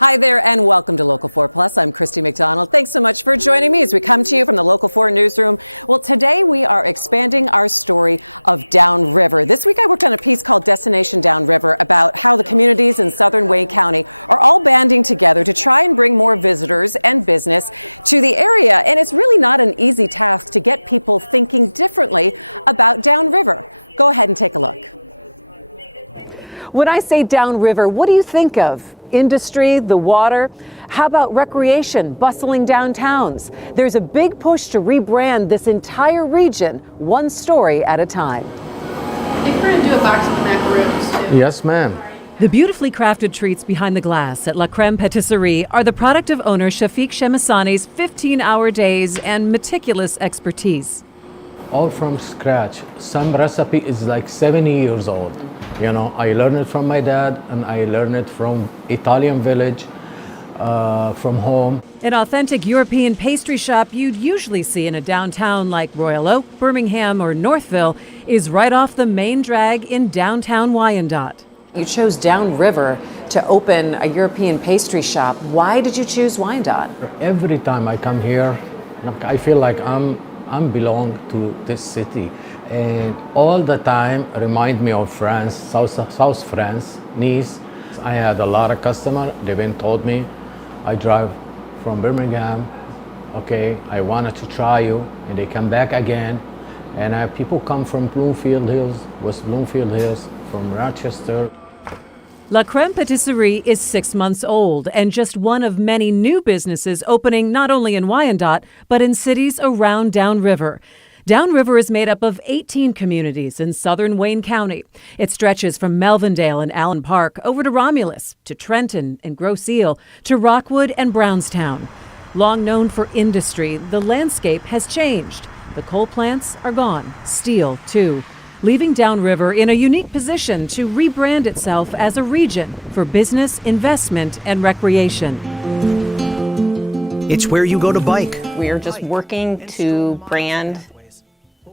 Hi there and welcome to Local 4 Plus. I'm Christy McDonald. Thanks so much for joining me as we come to you from the Local 4 newsroom. Well, today we are expanding our story of Downriver. This week I worked on a piece called Destination Downriver about how the communities in southern Wayne County are all banding together to try and bring more visitors and business to the area. And it's really not an easy task to get people thinking differently about Downriver. Go ahead and take a look. When I say Downriver, what do you think of? Industry, the water? How about recreation, bustling downtowns? There's a big push to rebrand this entire region, one story at a time. I think we're going to do a box of macaroons too. Yes, ma'am. The beautifully crafted treats behind the glass at La Creme Patisserie are the product of owner Shafiq Shemisani's 15-hour days and meticulous expertise. All from scratch. Some recipe is like 70 years old. You know, I learned it from my dad and I learned it from Italian village, from home. An authentic European pastry shop you'd usually see in a downtown like Royal Oak, Birmingham, or Northville is right off the main drag in downtown Wyandotte. You chose Downriver to open a European pastry shop. Why did you choose Wyandotte? Every time I come here, I feel like I'm belong to this city. And all the time remind me of France, South France, Nice. I had a lot of customers. They've been told me, I drive from Birmingham. Okay, I wanted to try you, and they come back again. And I have people come from Bloomfield Hills, West Bloomfield Hills, from Rochester. La Creme Patisserie is 6 months old and just one of many new businesses opening not only in Wyandotte, but in cities around Downriver. Downriver is made up of 18 communities in southern Wayne County. It stretches from Melvindale and Allen Park over to Romulus, to Trenton and Grosse Ile, to Rockwood and Brownstown. Long known for industry, the landscape has changed. The coal plants are gone, steel too, leaving Downriver in a unique position to rebrand itself as a region for business, investment, and recreation. It's where you go to bike. We are just working to brand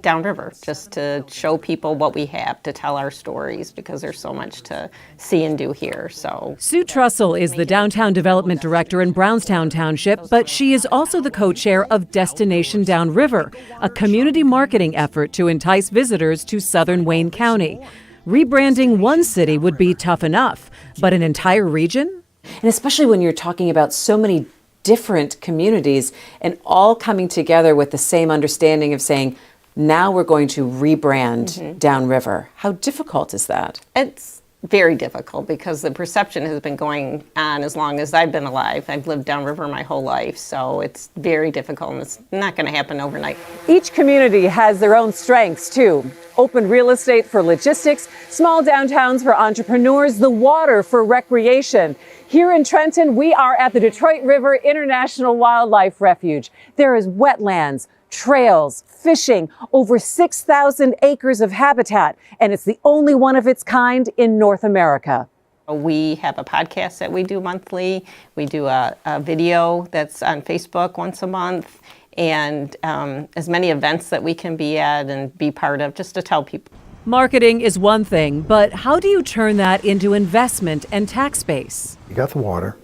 Downriver, just to show people what we have, to tell our stories, because there's so much to see and do here. So Sue Trussell is the Downtown Development Director in Brownstown Township, but she is also the co-chair of Destination Downriver, a community marketing effort to entice visitors to southern Wayne County. Rebranding one city would be tough enough, but an entire region? And especially when you're talking about so many different communities and all coming together with the same understanding of saying, now we're going to rebrand Downriver. How difficult is that? it's very difficult because the perception has been going on as long as I've been alive. I've lived downriver my whole life, so it's very difficult and it's not going to happen overnight. Each community has their own strengths too. Open real estate for logistics, small downtowns for entrepreneurs, the water for recreation. Here in Trenton, we are at the Detroit River International Wildlife Refuge. There is wetlands, trails, fishing, over 6,000 acres of habitat, and it's the only one of its kind in North America. We have a podcast that we do monthly. We do a video that's on Facebook once a month, and as many events that we can be at and be part of, just to tell people. Marketing is one thing, but how do you turn that into investment and tax base? You got the water,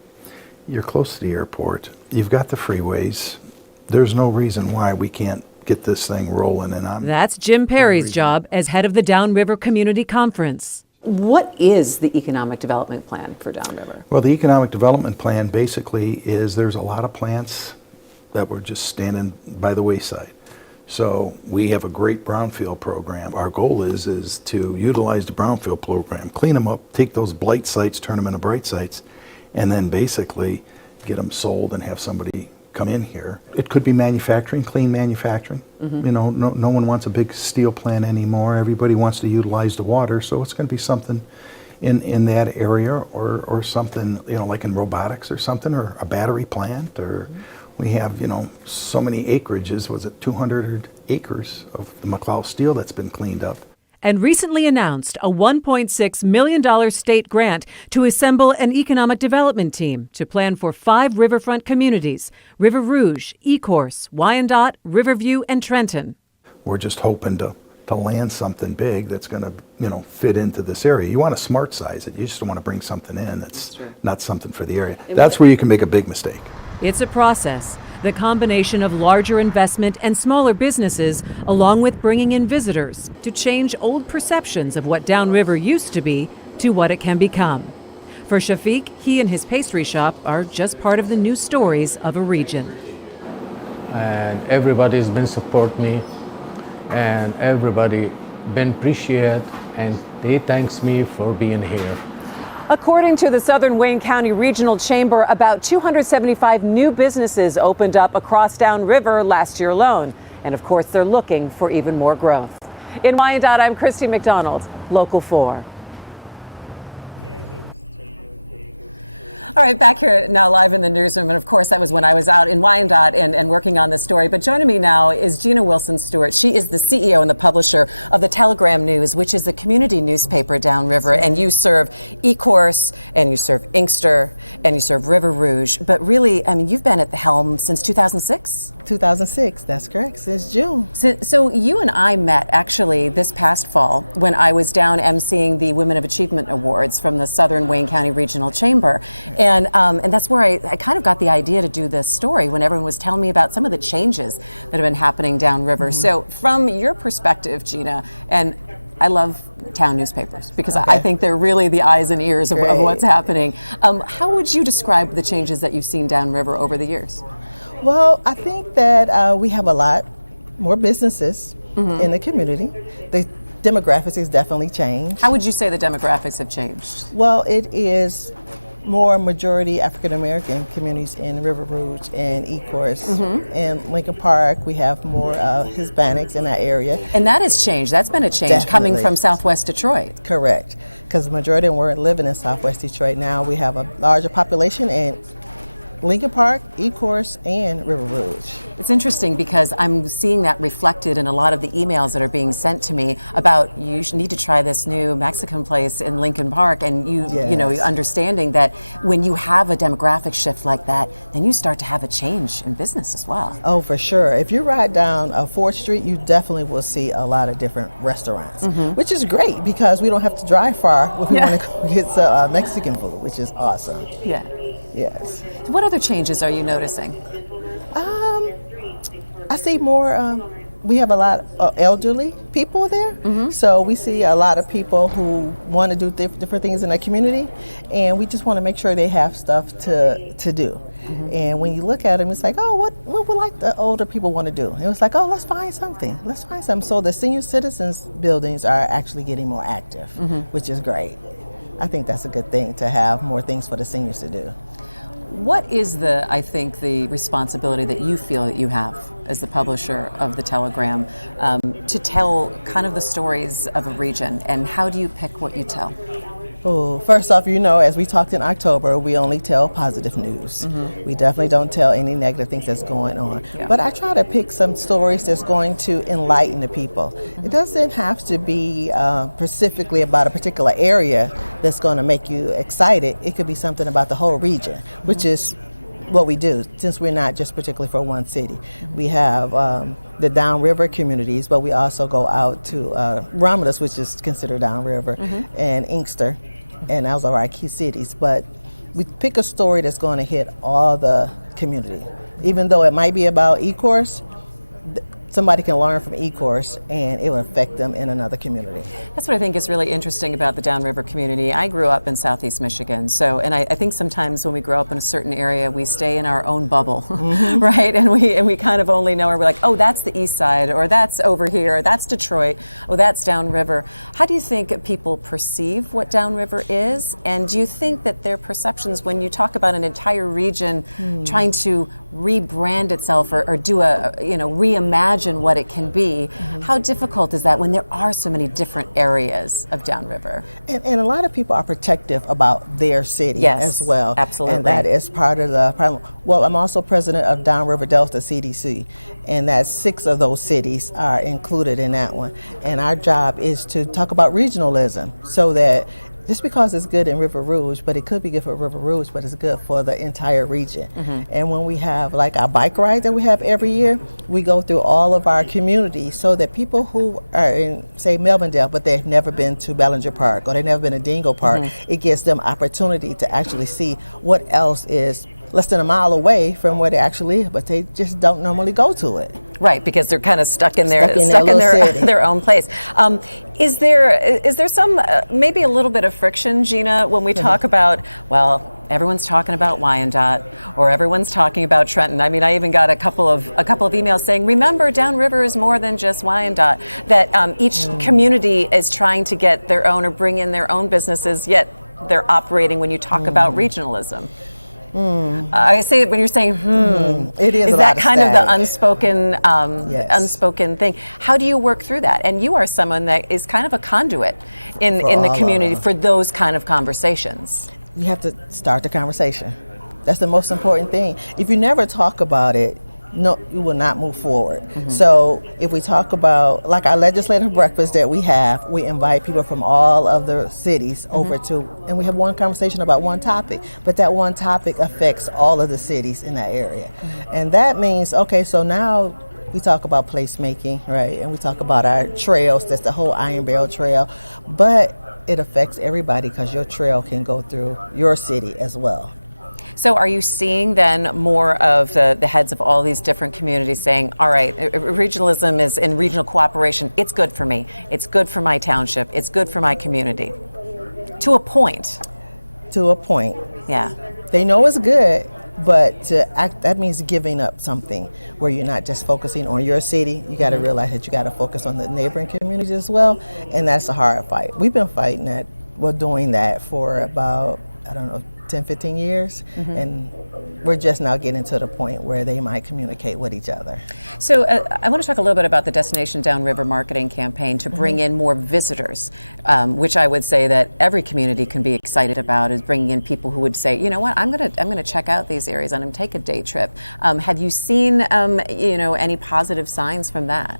you're close to the airport, you've got the freeways. There's no reason why we can't get this thing rolling. And That's Jim Perry's job as head of the Downriver Community Conference. What is the economic development plan for Downriver? Well, the economic development plan basically is there's a lot of plants that were just standing by the wayside. So we have a great brownfield program. Our goal is to utilize the brownfield program, clean them up, take those blight sites, turn them into bright sites, and then basically get them sold and have somebody come in here. It could be manufacturing, clean manufacturing. You know, no one wants a big steel plant anymore. Everybody wants to utilize the water, so it's going to be something in that area, or something, you know, like in robotics or something, or a battery plant, or we have, you know, so many acreages, was it 200 acres of the McLeod steel that's been cleaned up. And recently announced a $1.6 million state grant to assemble an economic development team to plan for 5 riverfront communities: River Rouge, Ecorse, Wyandotte, Riverview, and Trenton. We're just hoping to to land something big that's going to, fit into this area. You want to smart size it. You just don't want to bring something in that's not something for the area. That's where you can make a big mistake. It's a process, the combination of larger investment and smaller businesses, along with bringing in visitors to change old perceptions of what Downriver used to be to what it can become. For Shafiq, he and his pastry shop are just part of the new stories of a region. And everybody's been support me, and everybody been appreciate, and they thanks me for being here. According to the Southern Wayne County Regional Chamber, about 275 new businesses opened up across Downriver last year alone. And of course, they're looking for even more growth. In Wyandotte, I'm Christy McDonald, Local 4. All right, back here now live in the newsroom, and of course that was when I was out in Wyandotte and working on this story. But joining me now is Gina Wilson-Stewart. She is the CEO and the publisher of the Telegram News, which is the community newspaper downriver, and you serve Ecorse, and you serve Inkster, and you serve River Rouge. But really, I mean, you've been at the helm since 2006? 2006, that's correct, since June. So you and I met actually this past fall when I was down emceeing the Women of Achievement Awards from the Southern Wayne County Regional Chamber. And that's where I kind of got the idea to do this story when everyone was telling me about some of the changes that have been happening downriver. Mm-hmm. So from your perspective, Gina, and I love town newspapers because I think they're really the eyes and ears of what's happening. How would you describe the changes that you've seen downriver over the years? Well, I think that we have a lot more businesses in the community. The demographics has definitely changed. How would you say the demographics have changed? Well, it is more majority African American communities in River Rouge and Ecorse and Lincoln Park. We have more Hispanics in that area. And that has changed. That's been a change coming from Southwest Detroit. Correct, because the majority of them weren't living in Southwest Detroit. Now we have a larger population in Lincoln Park, Ecorse, and River Rouge. It's interesting because I'm seeing that reflected in a lot of the emails that are being sent to me about you need to try this new Mexican place in Lincoln Park, and you know, understanding that when you have a demographic shift like that, then you start to have a change in business as well. Oh, for sure. If you ride down 4th Street, you definitely will see a lot of different restaurants, which is great because we don't have to drive far if we want to go get some Mexican food, which is awesome. Yeah. Yes. What other changes are you noticing? I see more, we have a lot of elderly people there. So we see a lot of people who want to do different things in the community, and we just want to make sure they have stuff to do. And when you look at them, it's like, oh, what would like the older people want to do? And it was like, oh, let's find something. So the senior citizens buildings are actually getting more active, which is great. I think that's a good thing to have more things for the seniors to do. What is the responsibility that you feel that you have as the publisher of the Telegram to tell kind of the stories of a region, and how do you pick what you tell? Oh, first off, as we talked in October, we only tell positive news. We definitely don't tell any negative things that's going on. Yeah. But I try to pick some stories that's going to enlighten the people. It doesn't have to be specifically about a particular area that's going to make you excited. It could be something about the whole region, which is what we do, since we're not just particularly for one city. We have the Downriver communities, but we also go out to Romulus, which is considered Downriver, and Inkster, and those are our key cities. But we pick a story that's going to hit all the community. Even though it might be about Ecorse, somebody can learn from Ecorse and it will affect them in another community. That's what I think is really interesting about the Downriver community. I grew up in Southeast Michigan, and I think sometimes when we grow up in a certain area, we stay in our own bubble, right? And we kind of only know where we're like, oh, that's the east side, or that's over here, or that's Detroit, oh, that's Downriver. How do you think people perceive what Downriver is? And do you think that their perceptions, when you talk about an entire region trying to rebrand itself or do reimagine what it can be, how difficult is that when there are so many different areas of Downriver? And a lot of people are protective about their city as well. Absolutely. And that is part of the problem. Well, I'm also president of Downriver Delta CDC, and that's 6 of those cities are included in that one. And our job is to talk about regionalism so that just because it's good in River Rouge, but it could be good for River Rouge, but it's good for the entire region. And when we have like our bike ride that we have every year, we go through all of our communities so that people who are in, say, Melvindale, but they've never been to Bellinger Park or they've never been to Dingle Park, it gives them opportunity to actually see what else is less than a mile away from where they actually live, but they just don't normally go to it. Right, because they're kind of stuck in their city. their own place. Is there some maybe a little bit of friction, Gina, when we talk about, well, everyone's talking about Wyandotte or everyone's talking about Trenton? I mean, I even got a couple of emails saying, remember, Downriver is more than just Wyandotte. That each community is trying to get their own or bring in their own businesses, yet they're operating when you talk about regionalism. I say it when you're saying, It is that kind of the unspoken, unspoken thing? How do you work through that? And you are someone that is kind of a conduit in the community for those kind of conversations. You have to start the conversation. That's the most important thing. If you never talk about it, no, you will not move forward. So if we talk about, like our legislative breakfast that we have, we invite people from all of the cities over to, and we have one conversation about one topic, but that one topic affects all of the cities in that area. And that means, okay, so now we talk about placemaking, right? And we talk about our trails, that's the whole Iron Barrel Trail, but it affects everybody because your trail can go through your city as well. So are you seeing then more of the heads of all these different communities saying, all right, regionalism is in regional cooperation, it's good for me, it's good for my township, it's good for my community? To a point. To a point. Yeah. They know it's good, but to act, that means giving up something where you're not just focusing on your city. You got to realize that you got to focus on the neighboring communities as well, and that's a hard fight. We've been fighting that, doing that for about, 10, 15 years, and we're just now getting to the point where they might communicate with each other. So I want to talk a little bit about the Destination Downriver marketing campaign to bring in more visitors, which I would say that every community can be excited about, is bringing in people who would say, you know what, I'm gonna check out these areas and I'm take a day trip. Have you seen any positive signs from that?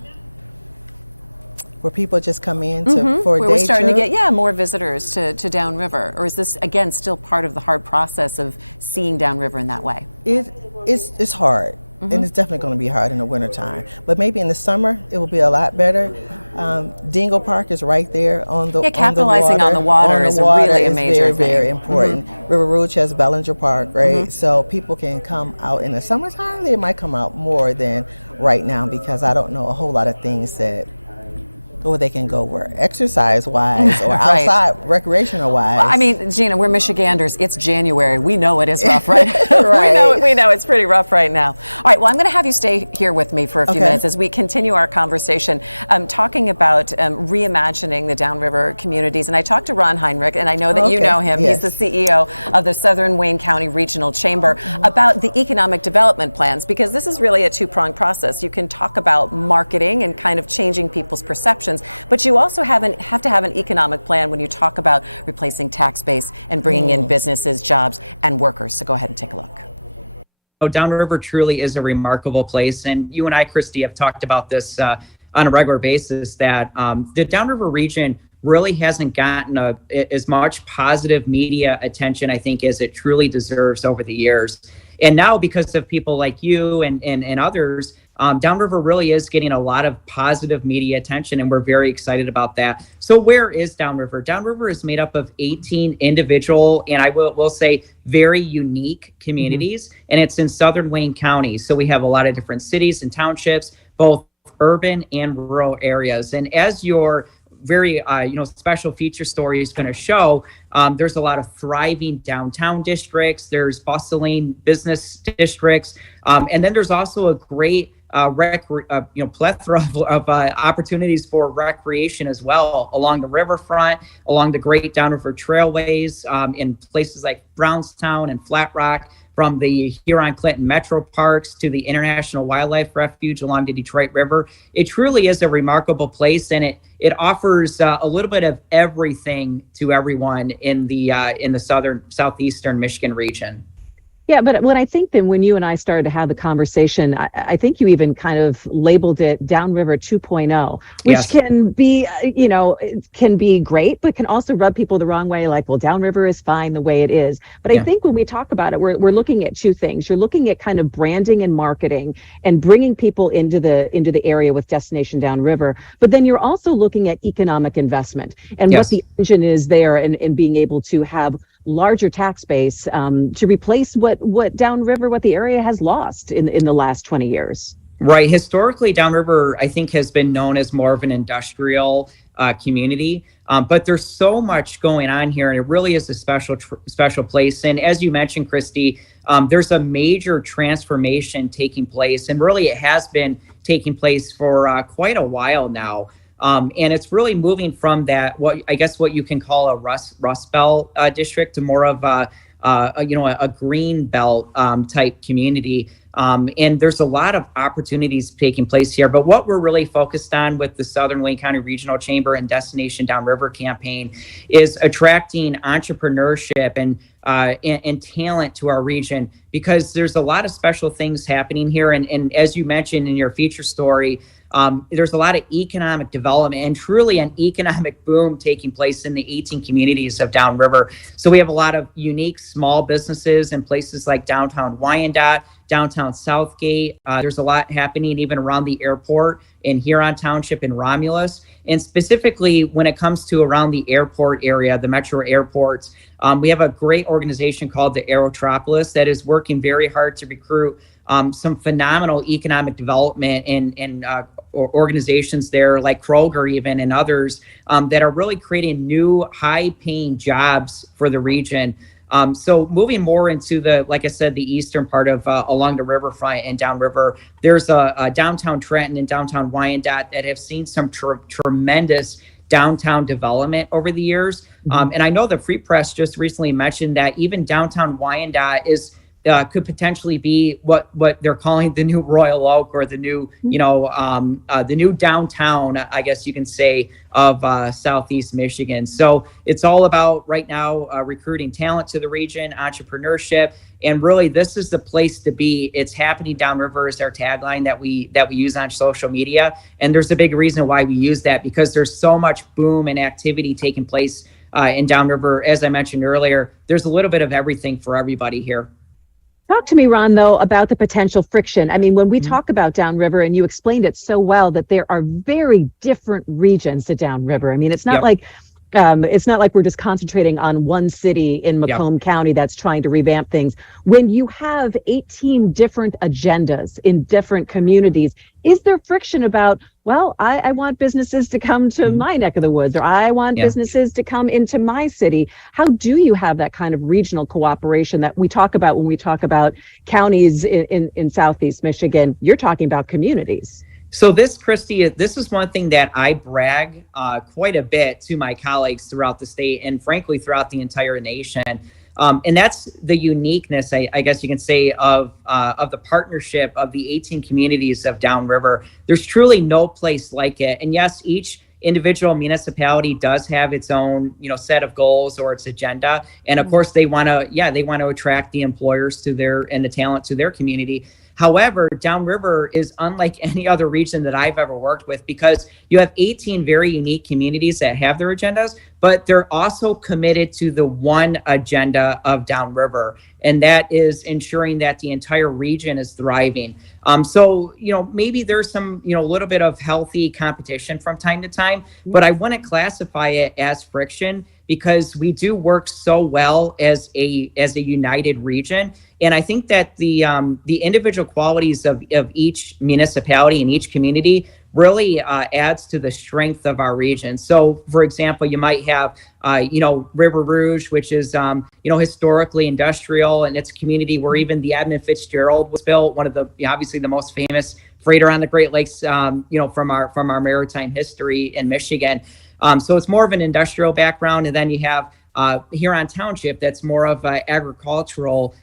Where people just come in for a day Where we're starting trip? to get more visitors to Downriver, or is this again still part of the hard process of seeing Downriver in that way? It's hard, and it's definitely going to be hard in the wintertime. But maybe in the summer it will be a lot better. Dingle Park is right there on the capitalizing on the water is really a major thing. Very important. River Rouge has Bellinger Park, right? So people can come out in the summertime. They might come out more than right now because I don't know a whole lot of things that. Or they can go where exercise-wise or outside recreational-wise. Well, I mean, Gina, we're Michiganders. It's January. We know it is rough, right? Right. We know it's pretty rough right now. All right, well, I'm going to have you stay here with me for a few minutes as we continue our conversation, talking about reimagining the Downriver communities. And I talked to Ron Heinrich, and I know that you know him. Yes. He's the CEO of the Southern Wayne County Regional Chamber, about the economic development plans, because this is really a two-pronged process. You can talk about marketing and kind of changing people's perceptions, but you also have to have an economic plan when you talk about replacing tax base and bringing in businesses, jobs, and workers. So go ahead and take a look. Downriver truly is a remarkable place. And you and I, Christy, have talked about this on a regular basis, that the Downriver region really hasn't gotten as much positive media attention, I think, as it truly deserves over the years. And now, because of people like you and others, Downriver really is getting a lot of positive media attention, and we're very excited about that. So where is Downriver? Downriver is made up of 18 individual, and I will say very unique communities, and it's in Southern Wayne County. So we have a lot of different cities and townships, both urban and rural areas. And as your very special feature story is going to show, there's a lot of thriving downtown districts, there's bustling business districts, and then there's also a great plethora of opportunities for recreation as well along the riverfront, along the great Downriver trailways, in places like Brownstown and Flat Rock, from the Huron-Clinton Metro Parks to the International Wildlife Refuge along the Detroit River. It truly is a remarkable place, and it offers a little bit of everything to everyone in the southeastern Michigan region. Yeah, but when I think then when you and I started to have the conversation, I think you even kind of labeled it Downriver 2.0, which Yes. can be, it can be great, but can also rub people the wrong way. Like, well, Downriver is fine the way it is. But I Yeah. think when we talk about it, we're looking at two things. You're looking at kind of branding and marketing and bringing people into the area with Destination Downriver. But then you're also looking at economic investment and what Yes. the engine is there, and being able to have larger tax base to replace what Downriver, what the area has lost in the last 20 years. Right. Historically, Downriver, I think, has been known as more of an industrial community, but there's so much going on here, and it really is a special place. And as you mentioned, Christy, there's a major transformation taking place, and really it has been taking place for quite a while now. And it's really moving from that, what you can call a Rust Belt district to more of a green belt type community. And there's a lot of opportunities taking place here. But what we're really focused on with the Southern Wayne County Regional Chamber and Destination Downriver campaign is attracting entrepreneurship and talent to our region, because there's a lot of special things happening here. And as you mentioned in your feature story, there's a lot of economic development and truly an economic boom taking place in the 18 communities of Downriver. So we have a lot of unique small businesses in places like downtown Wyandotte, downtown Southgate. There's a lot happening even around the airport in Huron Township in Romulus. And specifically when it comes to around the airport area, the metro airports, we have a great organization called the Aerotropolis that is working very hard to recruit some phenomenal economic development and organizations there like Kroger even and others that are really creating new high-paying jobs for the region. So moving more into like I said, the eastern part of along the riverfront and downriver, there's a downtown Trenton and downtown Wyandotte that have seen some tremendous downtown development over the years. And I know the Free Press just recently mentioned that even downtown Wyandotte could potentially be what they're calling the new Royal Oak, or the new, the new downtown, I guess you can say, of Southeast Michigan. So it's all about right now recruiting talent to the region, entrepreneurship, and really this is the place to be. It's happening downriver is our tagline that we use on social media, and there's a big reason why we use that, because there's so much boom and activity taking place in downriver. As I mentioned earlier, there's a little bit of everything for everybody here. Talk to me, Ron, though, about the potential friction. I mean, when we talk about Downriver, and you explained it so well, that there are very different regions to Downriver. I mean, it's not like we're just concentrating on one city in Macomb County that's trying to revamp things. When you have 18 different agendas in different communities, is there friction about, well, I want businesses to come to my neck of the woods, or I want businesses to come into my city? How do you have that kind of regional cooperation that we talk about when we talk about counties in Southeast Michigan? You're talking about communities. So this, Christy, this is one thing that I brag quite a bit to my colleagues throughout the state and frankly throughout the entire nation. And that's the uniqueness, I guess you can say, of the partnership of the 18 communities of Downriver. There's truly no place like it. And yes, each individual municipality does have its own, set of goals or its agenda. And of course, they want to attract the employers to and the talent to their community. However, Downriver is unlike any other region that I've ever worked with, because you have 18 very unique communities that have their agendas, but they're also committed to the one agenda of Downriver, and that is ensuring that the entire region is thriving. So, maybe there's some, a little bit of healthy competition from time to time, but I wouldn't classify it as friction, because we do work so well as a united region. And I think that the individual qualities of each municipality and each community really adds to the strength of our region. So, for example, you might have, River Rouge, which is, historically industrial, and it's a community where even the Edmund Fitzgerald was built, one of the, obviously the most famous freighter on the Great Lakes, from our maritime history in Michigan. So it's more of an industrial background. And then you have Huron Township, that's more of agricultural,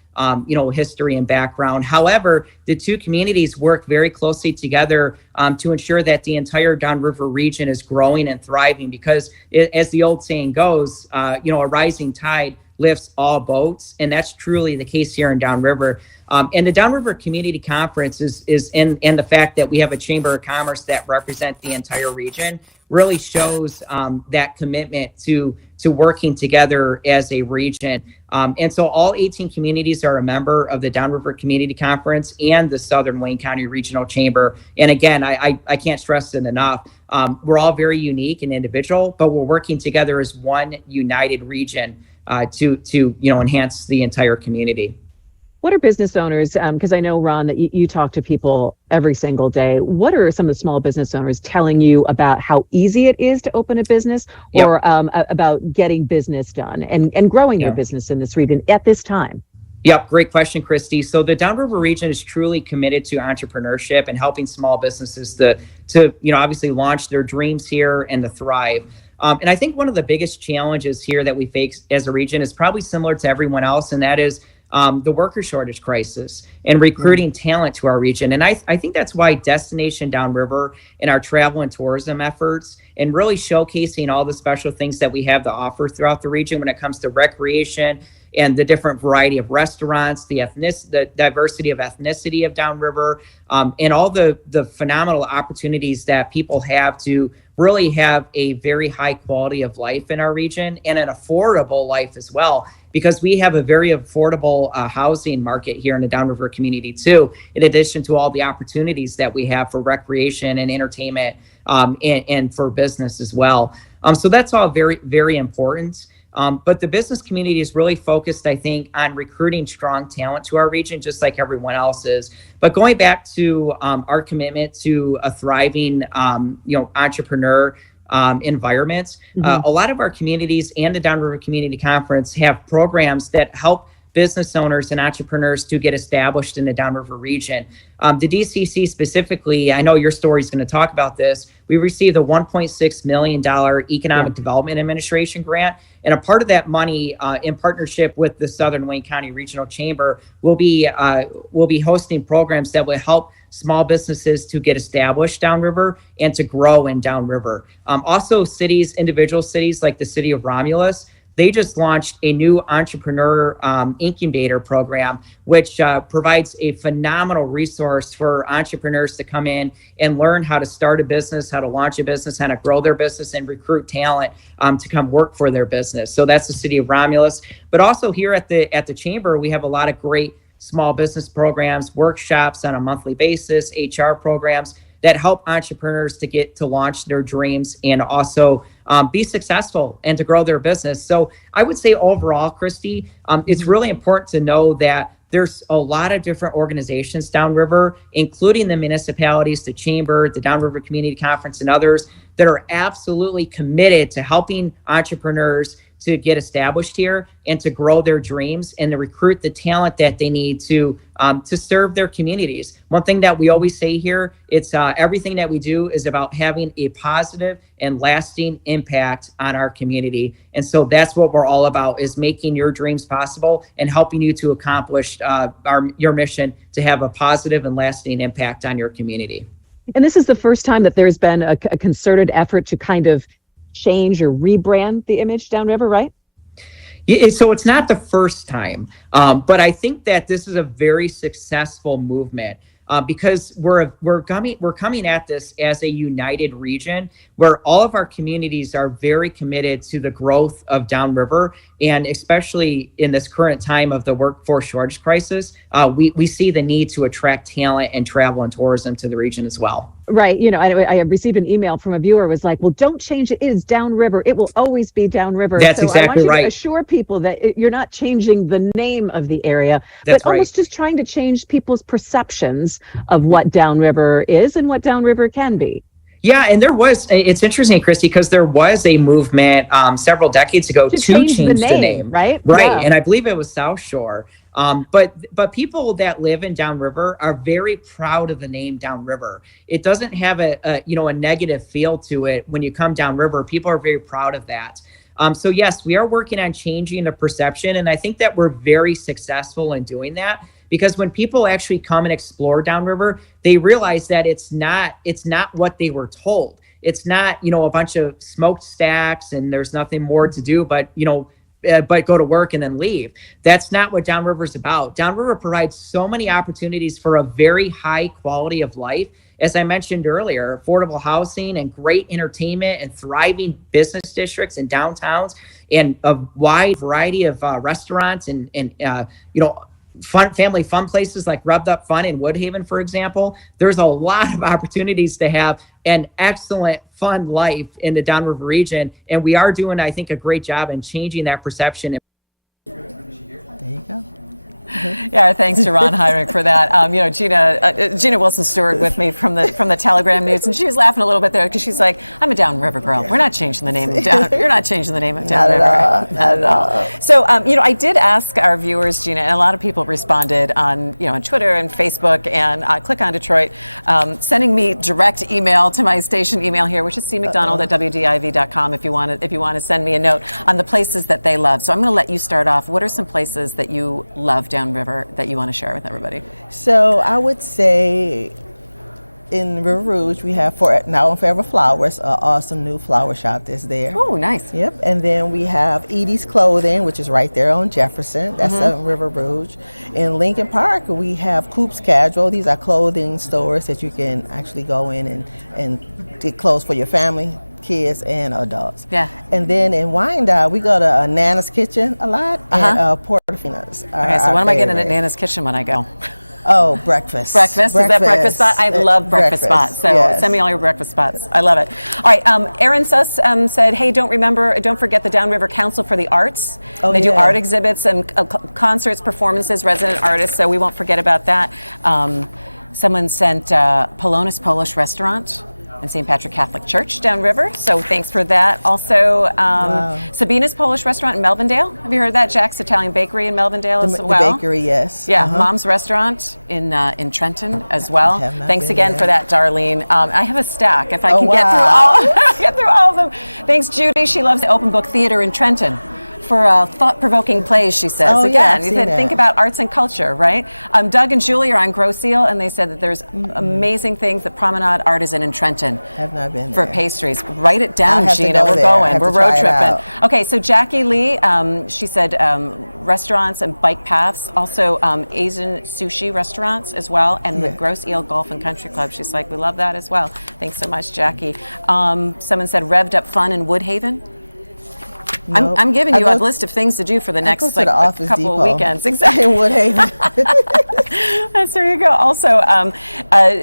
history and background. However, the two communities work very closely together to ensure that the entire Downriver region is growing and thriving, because as the old saying goes, a rising tide lifts all boats, and that's truly the case here in Downriver. And the Downriver Community Conference is in the fact that we have a Chamber of Commerce that represent the entire region really shows that commitment to working together as a region. And so all 18 communities are a member of the Downriver Community Conference and the Southern Wayne County Regional Chamber. And again, I can't stress it enough. We're all very unique and individual, but we're working together as one united region to enhance the entire community. What are business owners, because I know, Ron, that you talk to people every single day. What are some of the small business owners telling you about how easy it is to open a business or about getting business done and growing their business in this region at this time? Yep, great question, Christy. So the Downriver region is truly committed to entrepreneurship and helping small businesses to obviously launch their dreams here and to thrive. And I think one of the biggest challenges here that we face as a region is probably similar to everyone else, and that is the worker shortage crisis and recruiting talent to our region. And I think that's why Destination Downriver and our travel and tourism efforts and really showcasing all the special things that we have to offer throughout the region when it comes to recreation and the different variety of restaurants, the diversity of ethnicity of Downriver, and all the phenomenal opportunities that people have to really have a very high quality of life in our region and an affordable life as well, because we have a very affordable housing market here in the Downriver community too, in addition to all the opportunities that we have for recreation and entertainment and for business as well. So that's all very, very important. But the business community is really focused, I think, on recruiting strong talent to our region, just like everyone else is. But going back to our commitment to a thriving, entrepreneur environment, a lot of our communities and the Downriver Community Conference have programs that help business owners and entrepreneurs to get established in the Downriver region. The DCC specifically, I know your story is going to talk about this. We received a $1.6 million Economic Development Administration grant. And a part of that money, in partnership with the Southern Wayne County Regional Chamber, will be hosting programs that will help small businesses to get established downriver and to grow in downriver. Also, individual cities like the city of Romulus, they just launched a new entrepreneur incubator program, which provides a phenomenal resource for entrepreneurs to come in and learn how to start a business, how to launch a business, how to grow their business, and recruit talent to come work for their business. So that's the city of Romulus. But also here at the chamber, we have a lot of great small business programs, workshops on a monthly basis, HR programs that help entrepreneurs to get to launch their dreams and also be successful and to grow their business. So I would say overall, Christy, it's really important to know that there's a lot of different organizations downriver, including the municipalities, the chamber, the Downriver Community Conference, and others that are absolutely committed to helping entrepreneurs to get established here and to grow their dreams and to recruit the talent that they need to serve their communities. One thing that we always say here, it's everything that we do is about having a positive and lasting impact on our community. And so that's what we're all about, is making your dreams possible and helping you to accomplish your mission to have a positive and lasting impact on your community. And this is the first time that there's been a concerted effort to kind of change or rebrand the image downriver, right? Yeah, so it's not the first time, but I think that this is a very successful movement because we're coming at this as a united region where all of our communities are very committed to the growth of downriver, and especially in this current time of the workforce shortage crisis, we see the need to attract talent and travel and tourism to the region as well. Right. I received an email from a viewer who was like, well, don't change it. It is downriver. It will always be downriver. That's so exactly I want you right. to assure people that you're not changing the name of the area, That's but almost just trying to change people's perceptions of what downriver is and what downriver can be. Yeah, and it's interesting, Christy, because there was a movement several decades ago to change the name. Right? Right, Yeah. and I believe it was South Shore. But people that live in downriver are very proud of the name downriver. It doesn't have a negative feel to it when you come downriver. People are very proud of that. So yes, we are working on changing the perception, and I think that we're very successful in doing that. Because when people actually come and explore downriver, they realize that it's not what they were told. It's not, a bunch of smokestacks and there's nothing more to do but, but go to work and then leave. That's not what Downriver is about. Downriver provides so many opportunities for a very high quality of life. As I mentioned earlier, affordable housing and great entertainment and thriving business districts and downtowns and a wide variety of restaurants and fun family fun places like Rubbed Up Fun in Woodhaven, for example. There's a lot of opportunities to have an excellent fun life in the Downriver region, and we are doing, I think, a great job in changing that perception. There you go. Yeah, thanks to Ron Heinrich for that. Gina Wilson-Stewart with me from the Telegram News, and she was laughing a little bit there because she's like, "I'm a Downriver girl. We're not changing the name of Down. You're not changing the name of Downriver. Not at all." So, I did ask our viewers, Gina, and a lot of people responded on Twitter and Facebook and Click on Detroit, sending me direct email to my station email here, which is cmcdonald@wdiv.com. If you want to send me a note on the places that they love. So I'm going to let you start off. What are some places that you love Downriver that you want to share with everybody? So I would say in River Rouge, we have Now and Forever Flowers, an awesome new flower shop that's there. Oh, nice. Yep. And then we have Edie's Clothing, which is right there on Jefferson. That's in River Rouge. In Lincoln Park, we have Coops Casual. These are clothing stores that you can actually go in and get clothes for your family, kids and adults. Yeah. And then in Wyandotte, we go to Nana's Kitchen a lot and Portofino's. Okay, so what am I getting at Nana's Kitchen when I go? Oh, breakfast. Breakfast? Is that breakfast spot? I love breakfast spots. So send me all your breakfast spots. I love it. All right. Aaron Suss said, "Hey, don't forget the Downriver Council for the Arts. They do art exhibits and concerts, performances, resident artists. So we won't forget about that." Someone sent Polonus Polish Restaurant and St. Patrick Catholic Church downriver. So thanks for that. Also, Sabina's Polish Restaurant in Melvindale. Have you heard of that? Jack's Italian Bakery in Melvindale as well. The bakery, yes. Yeah, Mom's Restaurant in Trenton as well. Thanks again for that, Darlene. I have a stack if I can get through all of them. Thanks, Judy. She loves the Open Book Theater in Trenton for thought-provoking plays, she says. You said think about arts and culture, right? Doug and Julie are on Grosse Ile, and they said that there's amazing things at Promenade Artisan in Trenton. Have not been for there. Pastries. Write it down, Gina. We're going. We're road tripping. Okay, so Jackie Lee, she said restaurants and bike paths, also Asian sushi restaurants as well, and the Grosse Ile Golf and Country Club. She's like, we love that as well. Thanks so much, Jackie. Someone said Revved Up Fun in Woodhaven. Nope. I'm giving you a list of things to do for the next couple of weekends. Exactly. In Woodhaven. There you go. Also,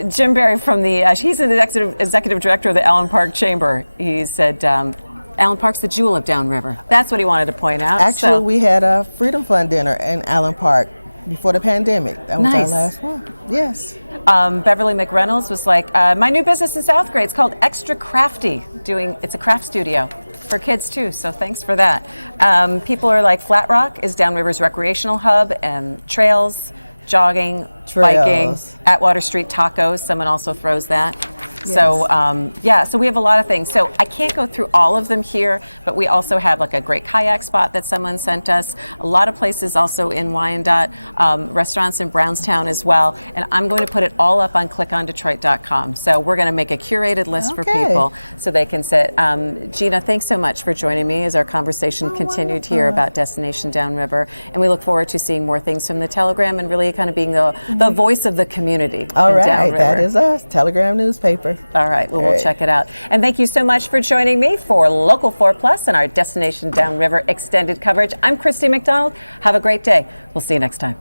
Jim Berry from he's the executive director of the Allen Park Chamber. He said, Allen Park's the jewel of Downriver. That's what he wanted to point out. Actually, we had a Freedom Fund dinner in Allen Park before the pandemic. That was our last one. Yes. Beverly McReynolds was like, my new business in Southgrade. It's called Extra Crafty. It's a craft studio for kids too, so thanks for that. People are like, Flat Rock is Downriver's recreational hub and trails, jogging, biking, Atwater Street tacos. Someone also throws that. Yes. So we have a lot of things. So I can't go through all of them here, but we also have like a great kayak spot that someone sent us. A lot of places also in Wyandotte, restaurants in Brownstown as well. And I'm going to put it all up on clickondetroit.com. So we're going to make a curated list for people so they can sit. Gina, thanks so much for joining me as our conversation continued here about Destination Downriver. And we look forward to seeing more things from the Telegram and really kind of being the voice of the community. All right, Downriver. That is us, Telegram newspaper. All right, well, we'll check it out. And thank you so much for joining me for Local 4 Plus and our Destination Downriver extended coverage. I'm Christy McDonald. Have a great day. We'll see you next time.